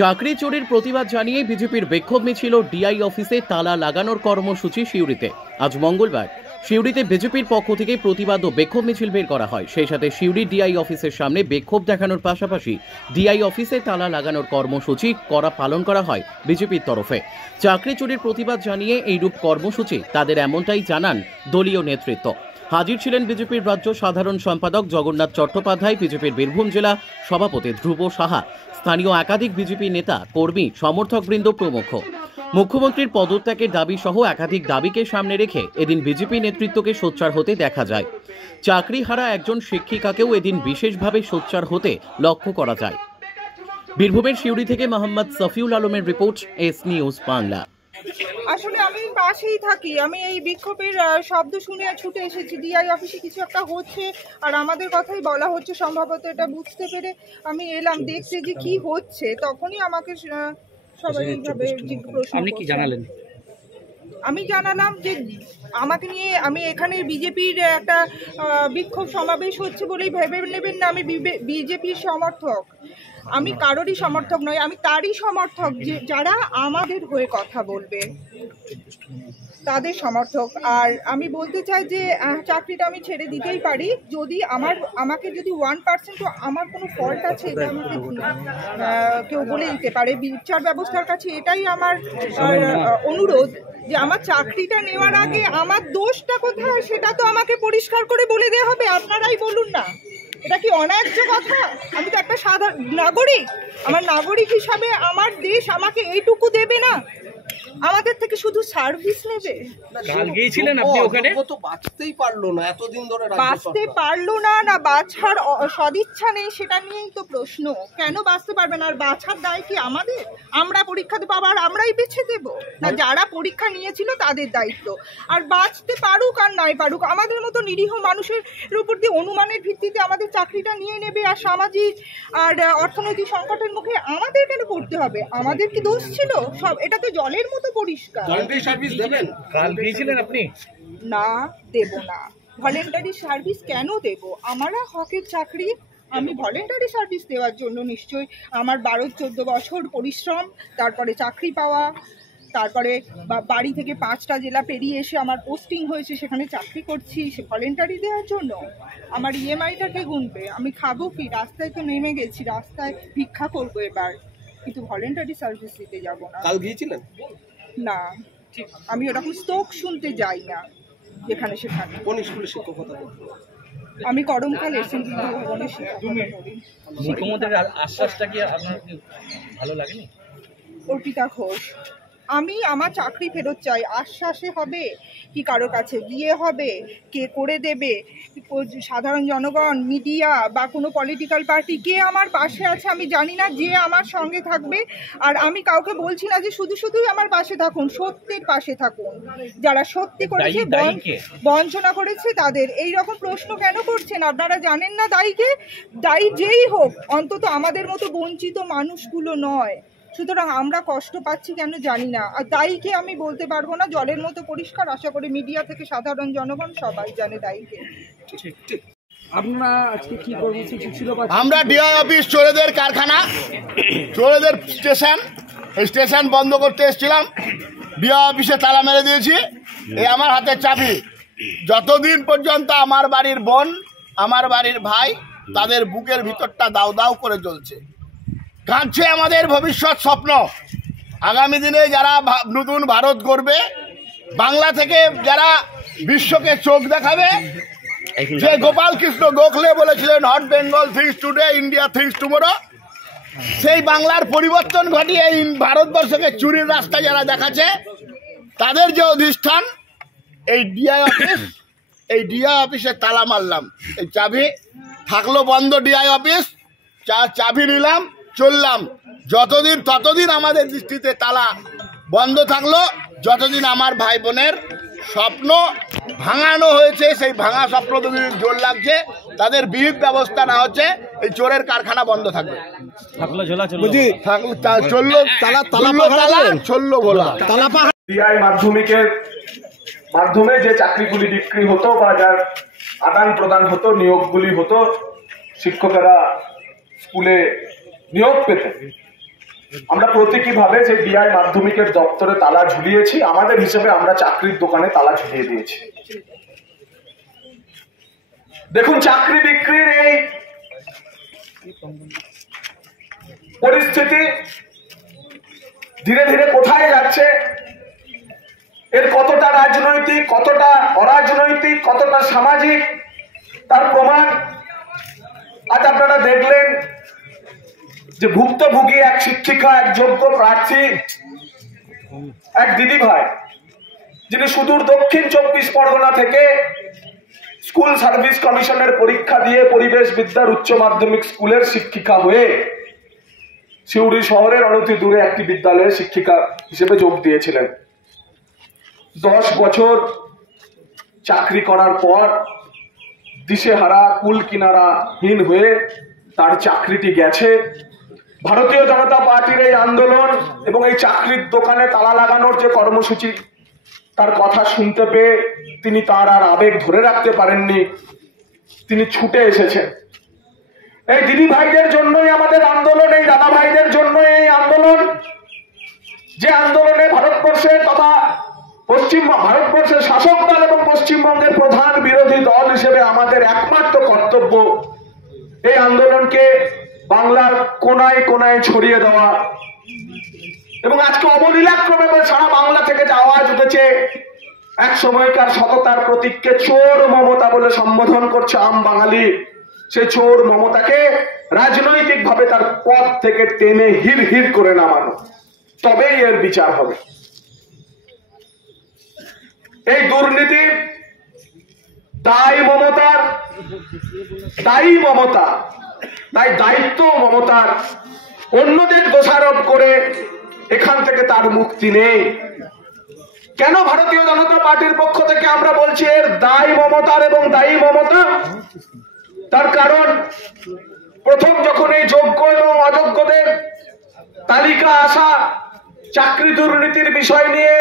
চাকরি চোরের প্রতিবাদ জানিয়ে বিজেপির বিক্ষোভ মিছিল ডিআই অফিসে তালা লাগানোর কর্মসূচি সিউড়িতে। আজ মঙ্গলবার সিউড়িতে বিজেপির পক্ষ থেকে প্রতিবাদ ও বিক্ষোভ মিছিল বের করা হয়। সেই সাথে সিউড়ি ডিআই অফিসের সামনে বিক্ষোভ দেখানোর পাশাপাশি ডিআই অফিসে তালা লাগানোর কর্মসূচি পালন করা হয় বিজেপির তরফে। চাকরি চোরের প্রতিবাদ জানিয়ে এইরূপ কর্মসূচি তাদের এমনটাই জানান দলীয় নেতৃত্ব। হাজির ছিলেন বিজেপির রাজ্য সাধারণ সম্পাদক জগন্নাথ চট্টোপাধ্যায়, বিজেপির বীরভূম জেলা সভাপতি ধ্রুব সাহা, স্থানীয় একাধিক বিজেপি নেতা, কর্মী, সমর্থকবৃন্দ প্রমুখ। মুখ্যমন্ত্রীর পদত্যাগের দাবি সহ একাধিক দাবিকে সামনে রেখে এদিন বিজেপি নেতৃত্বকে সোচ্চার হতে দেখা যায়। চাকরিহারা একজন শিক্ষিকাকেও এদিন বিশেষভাবে সোচ্চার হতে লক্ষ্য করা যায়। বীরভূমের সিউড়ি থেকে মোহাম্মদ সফিউল আলমের রিপোর্ট, এস নিউজ বাংলা। আসলে আমি পাশেই থাকি, আমি এই বিক্ষোভের শব্দ শুনে ছুটে এসেছি। ডিআই অফিসে কিছু একটা হচ্ছে আর আমাদের কথাই বলা হচ্ছে, সম্ভবত এটা বুঝতে পেরে আমি এলাম দেখতে যে কি হচ্ছে। তখনই আমাকে সবাই এইভাবে প্রশ্ন। আপনি কি জানালেন? আমি জানালাম যে আমাকে নিয়ে আমি এখানে বিজেপির একটা বিক্ষোভ সমাবেশ হচ্ছে বলেই ভেবে নেবেন না আমি বিজেপির সমর্থক। আমি কারোরই সমর্থক নই, আমি তারই সমর্থক যে যারা আমাদের হয়ে কথা বলবে তাদের সমর্থক। আর আমি বলতে চাই যে চাকরিটা আমি ছেড়ে দিতেই পারি যদি আমাকে যদি 1% আমার কোনো ফল্ট আছে এটা আমাকে কেউ বলে দিতে পারে। বিচার ব্যবস্থার কাছে এটাই আমার অনুরোধ যে আমার চাকরিটা নেওয়ার আগে আমার দোষটা কোথায় সেটা তো আমাকে পরিষ্কার করে বলে দেওয়া হবে। আপনারাই বলুন না, এটা কি অন্যায্য কথা? আমি তো একটা সাধারণ নাগরিক, আমার নাগরিক হিসাবে আমার দেশ আমাকে এইটুকু দেবে না? আমাদের থেকে শুধু সার্ভিস নেবে? কাল গিয়েছিলেন আপনি ওখানে? তো বাঁচতেই পারলো না, এতদিন ধরে বাঁচতে পারলো না, না বাঁচার সদিচ্ছা নেই সেটা নিয়েই তো প্রশ্ন। কেন বাঁচতে পারবে না? আর বাঁচার দায় কি আমাদের? আমরা পরীক্ষা দেবো আবার আমরাই বেছে দেব না? যারা পরীক্ষা নিয়েছিল তাদের দায়িত্ব। আর বাঁচতে পারুক আর নাই পারুক, আমাদের মতো নিরীহ মানুষের উপর দিয়ে অনুমানের ভিত্তিতে আমাদের চাকরিটা নিয়ে নেবে আর সামাজিক আর অর্থনৈতিক সংকটের মুখে আমাদের কেন পড়তে হবে? আমাদের কি দোষ ছিল? সব এটা তো জলের মতো পরিষ্কার। সার্ভিস দেবেন? কাল গিয়েছিলেন আপনি? না, দেব না। ভলেন্টারি সার্ভিস কেন দেব? আমারা হকের চাকরি, আমি ভলেন্টারি সার্ভিস দেওয়ার জন্য নিশ্চয়ই আমার 12-14 বছর পরিশ্রম, তারপরে চাকরি পাওয়া, তারপরে বাড়ি থেকে 5টা জেলা পেরিয়ে এসে আমার পোস্টিং হয়েছে, সেখানে চাকরি করছি। সে ভলেন্টারি দেওয়ার জন্য আমার ইএমআইটাকে গুনবে, আমি খাবো কি? রাস্তায় তো নেমে গেছি, রাস্তায় ভিক্ষা করবো এবার, কিন্তু ভলেন্টারি সার্ভিস দিতে যাব না। কাল গিয়েছিলেন? না, আমি ওরকম স্টোক শুনতে যাই না যেখানে সেখানে। কোন স্কুলে শিক্ষকতা করেন? আমি করমকাল এসএনজি ভবনে শিক্ষকতা করি। মুখ্যমন্ত্রীর আশ্বাসটা কি আপনার ভালো লাগেনি? অর্পিতা ঘোষ। আমি আমার চাকরি ফেরত চাই। আশ্বাসে হবে কি কারো কাছে গিয়ে হবে? কে করে দেবে? সাধারণ জনগণ, মিডিয়া বা কোনো পলিটিক্যাল পার্টি কে আমার পাশে আছে আমি জানি না। যে আমার সঙ্গে থাকবে, আর আমি কাউকে বলছি না যে শুধুই আমার পাশে থাকুন, সত্যের পাশে থাকুন। যারা সত্যি করেছে, বঞ্চনা করেছে তাদের। এই রকম প্রশ্ন কেন করছেন? আপনারা জানেন না দায়ীকে? দায়ী যেই হোক, অন্তত আমাদের মতো বঞ্চিত মানুষগুলো নয়। সুতরাং আমরা কষ্ট পাচ্ছি কেন জানি না, আর দায়ীকে আমি বলতে পারবো না। জলের মতো পরিষ্কার, আশা করি মিডিয়া থেকে সাধারণ জনগণ সবাই জানে দায়ীকে। আপনারা আজকে কি কর্মসূচি ছিল? আমরা ডিআই অফিস চোরেদের কারখানা, চোরেদের স্টেশন, এই স্টেশন বন্ধ করতে এসেছিলাম। ডিআই অফিসে তালা মেরে দিয়েছি। এই আমার হাতে চাবি। যতদিন পর্যন্ত আমার বাড়ির বোন, আমার বাড়ির ভাই, তাদের বুকের ভিতরটা দাউ দাউ করে জ্বলছে, কাঁদছে আমাদের ভবিষ্যৎ স্বপ্ন। আগামী দিনে যারা নতুন ভারত গড়বে, বাংলা থেকে যারা বিশ্বকে চোখ দেখাবে, যে গোপাল কৃষ্ণ গোখলে বলেছিলেন hot Bengal things today, India things tomorrow, সেই বাংলার পরিবর্তন ঘটিয়ে এই ভারতবর্ষকে চুরির রাস্তা যারা দেখাচ্ছে, তাদের যে অধিষ্ঠান এই ডিআই অফিস, এই ডিআই অফিসে তালা মারলাম। এই চাবি থাকলো বন্ধ, ডিআই অফিস চাবি নিলাম, চললাম। ততদিন আমাদের দৃষ্টিতে তালা বন্ধ থাকলো, যতদিন আমার ভাই বোনের স্বপ্ন ভাঙানো হয়েছে, সেই ভাঙা স্বপ্ন যদি জোর লাগছে, তাদের বিহিত ব্যবস্থা না হচ্ছে, এই চোরের কারখানা বন্ধ থাকবে। ডিআই মাধ্যমিকের মাধ্যমে যে চাকরিগুলি বিক্রি হতো বা যার আদান প্রদান হতো, নিয়োগগুলি হতো, শিক্ষকেরা স্কুলে নিয়োগ পেতেন, আমরা প্রতীকীভাবে যে ডিআই মাধ্যমিকের দপ্তরে তালা ঝুলিয়েছি, আমাদের হিসেবে আমরা চাকরির দোকানে তালা ঝুলিয়ে দিয়েছি। দেখুন, চাকরি বিক্রির এই পরিস্থিতি ধীরে ধীরে কোথায় যাচ্ছে, এর কতটা রাজনৈতিক, কতটা অরাজনৈতিক, কতটা সামাজিক, তার প্রমাণ আজ আপনারা দেখলেন যে ভুক্তভোগী এক শিক্ষিকা, এক যোগ্য প্রার্থী, এক দিদি ভাই, যিনি সুদূর দক্ষিণ 24 পরগনা থেকে স্কুল সার্ভিস কমিশনের পরীক্ষা দিয়ে পরিবেশ বিদ্যার উচ্চ মাধ্যমিক স্কুলের শিক্ষিকা হয়ে সিউড়ি শহরের অনতি দূরে একটি বিদ্যালয়ে শিক্ষিকা হিসেবে যোগ দিয়েছিলেন। 10 বছর চাকরি করার পর দিশেহারা, কুল কিনারাহীন হয়ে তার চাকরিটি গেছে। ভারতীয় জনতা পার্টির এই আন্দোলন এবং এই চাকরির দোকানে তালা লাগানোর যে কর্মসূচি, তার কথা শুনতে পেয়ে তিনি তার আর আবেগ ধরে রাখতে পারেননি, তিনি ছুটে এসেছেন। এই দিদি ভাইদের জন্যই আমাদের আন্দোলন, এই দাদা ভাইদের জন্য এই আন্দোলন, যে আন্দোলনে ভারতবর্ষের তথা ভারতবর্ষের শাসক দল এবং পশ্চিমবঙ্গের প্রধান বিরোধী দল হিসেবে আমাদের একমাত্র কর্তব্য এই আন্দোলনকে বাংলার কোনায় কোনায় ছড়িয়ে দেওয়া। এবং আজকে অবলীলাক্রমে সারা বাংলা থেকে যে আওয়াজ উঠেছে, এক সময়কার সততার প্রতীককে চোর মমতা বলে সম্বোধন করছে আম বাঙালি, সেই চোর মমতাকে রাজনৈতিক ভাবে তার পদ থেকে টেনে হির হির করে নামানো, তবেই এর বিচার হবে। এই দুর্নীতির দায় মমতার, দায়ী মমতা, তাই দায়িত্ব মমতার। অন্যদের দোষারোপ করে এখান থেকে তার মুক্তি নেই। কেন ভারতীয় জনতা পার্টির পক্ষ থেকে আমরা বলছি এর দায় মমতার এবং দায়ী মমতা? তার কারণ, প্রথম যখন এই যোগ্য এবং অযোগ্যদের তালিকা আসা, চাকরি দুর্নীতির বিষয় নিয়ে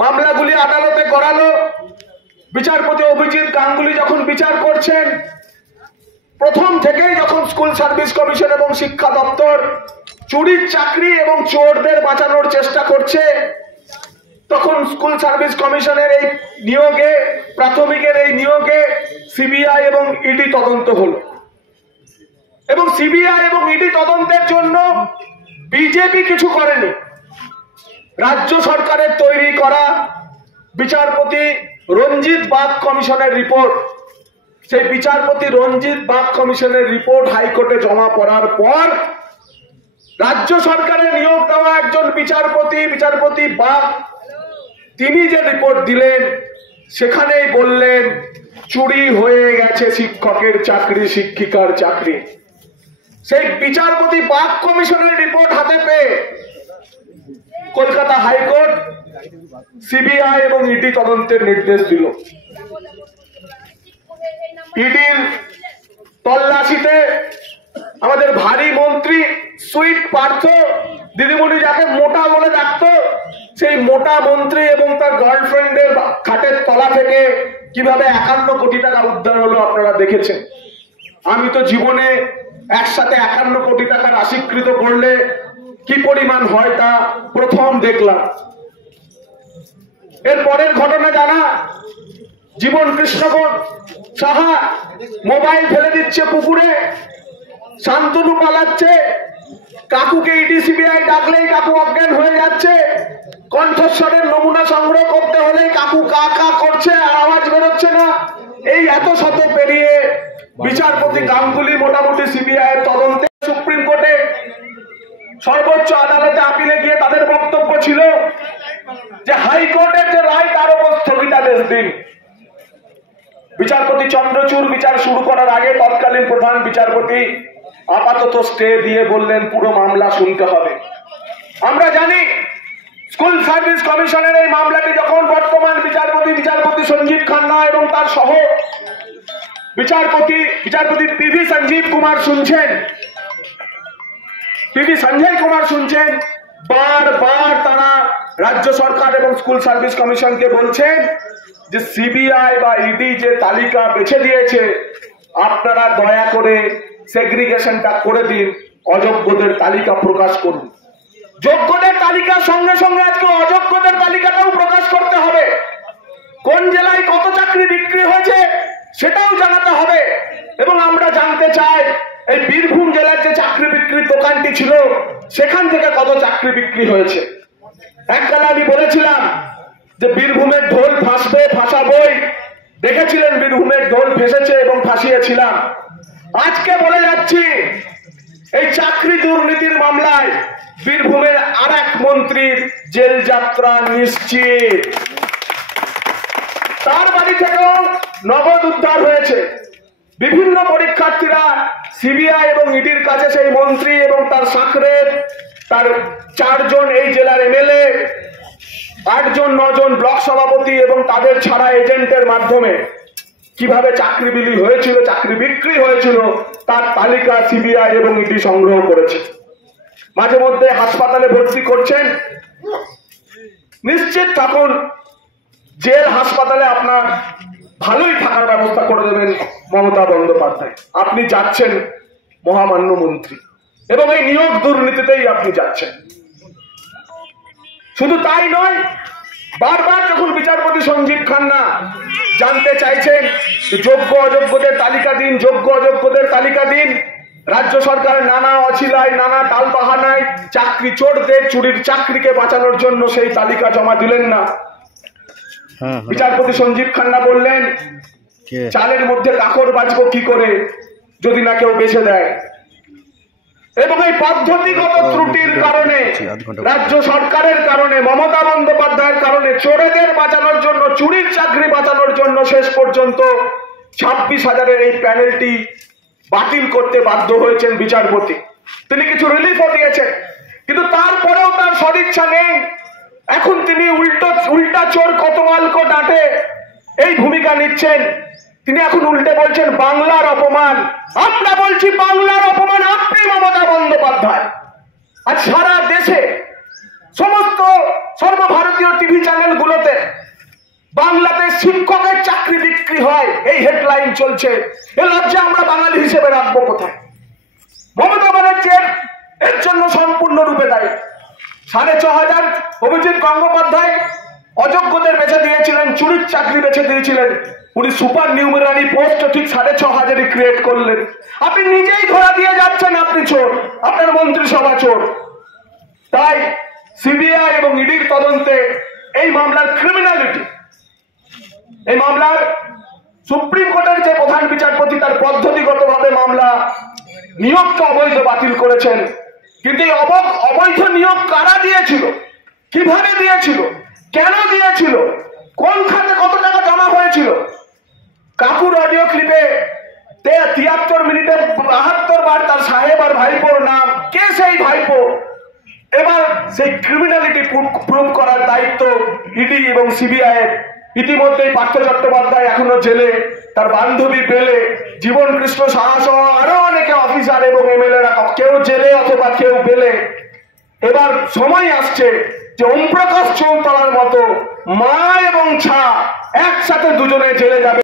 মামলাগুলি আদালতে করালো, বিচারপতি অভিজিৎ গাঙ্গুলি যখন বিচার করছেন, প্রথম থেকেই যখন স্কুল সার্ভিস কমিশন এবং শিক্ষা দপ্তর চুরির চাকরি এবং চোরদের বাঁচানোর চেষ্টা করছে, তখন স্কুল সার্ভিস কমিশনের এই নিয়োগে, প্রাথমিকের এই নিয়োগে সিবিআই এবং ইডি তদন্ত হলো। এবং সিবিআই এবং ইডি তদন্তের জন্য বিজেপি কিছু করেনি। রাজ্য সরকারের তৈরি করা বিচারপতি রঞ্জিত বাগ কমিশনের রিপোর্ট, সেই বিচারপতি রঞ্জিত বাগ কমিশনের রিপোর্ট হাইকোর্টে জমা পড়ার পর রাজ্য সরকারের নিয়োগ দেওয়া একজন বিচারপতি বাগ, তিনি যে রিপোর্ট দিলেন সেখানেই বললেন চুরি হয়ে গেছে শিক্ষকের চাকরি, শিক্ষিকার চাকরি। সেই বিচারপতি বাগ কমিশনের রিপোর্ট হাতে পেয়ে কলকাতা হাইকোর্ট সিবিআই এবং ইডি তদন্তের নির্দেশ দিল। ইডির তল্লাশিতে আমাদের ভারী মন্ত্রী সুইট পার্থ, দিদিমণি যাকে মোটা বলে ডাকতো, সেই মোটা মন্ত্রী এবং তার গার্লফ্রেন্ডের খাটের তলা থেকে কিভাবে 51 কোটি টাকা উদ্ধার হলো আপনারা দেখেছেন। আমি তো জীবনে একসাথে 51 কোটি টাকা রাশিকৃত করলে কি পরিমাণ হয় তা প্রথম দেখলাম। এর পরের ঘটনা জানা, জীবন কৃষ্ণ সাহা মোবাইল ফেলে দিচ্ছে পুকুরে, শান্তনু পালাচ্ছে, কাকুকে ইডি সিবিআই ডাকলেই কাকু অজ্ঞান হয়ে যাচ্ছে, কণ্ঠস্বরের নমুনা সংগ্রহ করতে হলেই কাকু কা কা করছে আর আওয়াজ বেরোচ্ছে না। এই এত শত পেরিয়ে বিচারপতি গাঙ্গুলি মোটামুটি সিবিআই এর তদন্তে সুপ্রিম কোর্টে, সর্বোচ্চ আদালতে আপিলে গিয়ে তাদের বক্তব্য ছিল যে হাইকোর্টের যে রায় তার উপর স্থগিতাদেশ দিন। বিচারপতি চন্দ্রচূড় বিচার শুরু করার আগে তৎকালীন প্রধান বিচারপতি আপাতত স্টে দিয়ে বললেন পুরো মামলা শুনতে হবে। আমরা জানি স্কুল সার্ভিস কমিশনের এই মামলাটি যখন বর্তমান বিচারপতি সঞ্জীব খান্না এবং তার সহ বিচারপতি পিভি সঞ্জয় কুমার শুনছেন, বারবার তারা রাজ্য সরকার এবং স্কুল সার্ভিস কমিশনকে বলছেন যে সিবিআই বা ইডি যে তালিকা বেছে দিয়েছে, আপনারা দয়া করে সেগ্রিগেশনটা করে দিন, অযোগ্যদের তালিকা প্রকাশ করুন। যোগ্যদের তালিকার সঙ্গে সঙ্গে আজকে অযোগ্যদের তালিকাটাও প্রকাশ করতে হবে। কোন জেলায় কত চাকরি বিক্রি হয়েছে সেটাও জানাতে হবে। এবং আমরা জানতে চাই এই বীরভূম জেলার যে চাকরি বিক্রির দোকানটি ছিল সেখান থেকে কত চাকরি বিক্রি হয়েছে। এককালে আমি বলেছিলাম যে বীরভূমের ঢোল ফাঁসবে, ফাঁসাবই। দেখেছিলেন বীরভূমের ঢোল ফেসেছে এবং ফাঁসিয়েছিলাম। আজকে বলে যাচ্ছি এই চাকরি দুর্নীতির মামলায় বীরভূমের আর এক মন্ত্রীর জেল যাত্রা নিশ্চিত। তার বাড়ি থেকেও নগদ উদ্ধার হয়েছে। বিভিন্ন পরীক্ষার্থীরা সিবিআই এবং ইডির কাছে সেই মন্ত্রী এবং তার সাকরেদ, তার 4 জন এই জেলার এমএলএ, 8 জন 9 জন ব্লক সভাপতি এবং তাদের ছাড়া এজেন্টের মাধ্যমে কিভাবে চাকরি বিলি হয়েছিল, চাকরি বিক্রি হয়েছিল তার তালিকা সিবিআই এবং ইডি সংগ্রহ করেছে। মাঝে মধ্যে হাসপাতালে ভর্তি করছেন, নিশ্চিত থাকুন জেল হাসপাতালে আপনার ভালোই থাকার ব্যবস্থা করে দেবেন মমতা বন্দ্যোপাধ্যায়। আপনি যাচ্ছেন মহামান্য মন্ত্রী এবং এই নিয়োগ দুর্নীতিতেই আপনি যাচ্ছেন। শুধু তাই নয়, বারবার যখন বিচারপতি সঞ্জীব খান্না জানতে চাইছেন যোগ্য অযোগ্যদের তালিকা দিন, যোগ্য অযোগ্যদের তালিকা দিন, রাজ্য সরকারের নানা অছিলায়, নানা টালবাহানায় চাকরি চোরদের চুরির চাকরিকে বাঁচানোর জন্য সেই তালিকা জমা দিলেন না। বিচারপতি সঞ্জীব খান্না বললেন চালের মধ্যে কাকড় বাঁচবো কি করে যদি না কেউ বেছে দেয়। এবং এই পদ্ধতিগত ত্রুটির কারণে, রাজ্য সরকারের কারণে, মমতা বন্দ্যোপাধ্যায়ের কারণে চোরেদের বাঁচানোর জন্য, চুরির চাকরি বাঁচানোর জন্য শেষ পর্যন্ত 26,000-এর এই প্যানেলটি বাতিল করতে বাধ্য হয়েছেন বিচারপতি। তিনি কিছু রিলিফও দিয়েছেন, কিন্তু তারপরেও তার সদিচ্ছা নেই। এখন তিনি উল্টা চোর কতমালকো ডাঁটে এই ভূমিকা নিচ্ছেন। তিনি এখন উল্টে বলছেন বাংলার অপমান। আমরা বলছি বাংলার অপমান আপনি মমতা বন্দ্যোপাধ্যায়। আজ সারা দেশে সমস্ত সর্বভারতীয় টিভি চ্যানেলগুলোতে বাংলাতে শিক্ষকের চাকরি বিক্রি হয় এই হেডলাইন চলছে। এ লজ্জা আমরা বাঙালি হিসেবে রাখবো কোথায়? মমতা ব্যানার্জি এর জন্য সম্পূর্ণরূপে দায়ী। 6,500 অভিজিৎ গঙ্গোপাধ্যায় অযোগ্যদের বেছে দিয়েছিলেন, চুরির চাকরি বেছে দিয়েছিলেন। উনি সুপার নিউমেরারি পোস্ট ঠিক 6,500 ক্রিয়েট করলেন। আপনি নিজেই ধরা দিয়ে যাচ্ছেন আপনি চোর, আপনার মন্ত্রিসভা চোর। তাই সিবিআই এবং ইডির তদন্তে এই মামলার ক্রিমিনালিটি, এই মামলার সুপ্রিম কোর্টের যে প্রধান বিচারপতি তার পদ্ধতিগতভাবে মামলা নিয়োগকে অবৈধ বাতিল করেছেন। কিন্তু এই অবৈধ নিয়োগ কারা দিয়েছিল, কিভাবে দিয়েছিল, কেন দিয়েছিল, কোন খাতে কত টাকা জমা হয়েছিল? কাকুর অডিও ক্লিপে 73 মিনিটে 72 বার তার সাহেব আর ভাইপোর নাম। কে সেই ভাইপো? এবার সেই ক্রিমিনালিটি প্রুভ করার দায়িত্ব ইডি এবং সিবিআই এর। ইতিমধ্যেই পার্থ চট্টোপাধ্যায় এখনো জেলে, তার বান্ধবী বেলে, জীবন কৃষ্ণ সাহা সহ আরো অনেকে অফিসার এবং এমএলএরা কেউ জেলে অথবা কেউ বেলে। এবার সময় আসছে যে ওমপ্রকাশ চৌতলার মতো মা এবং ছা একসাথে দুজনে জেলে যাবে।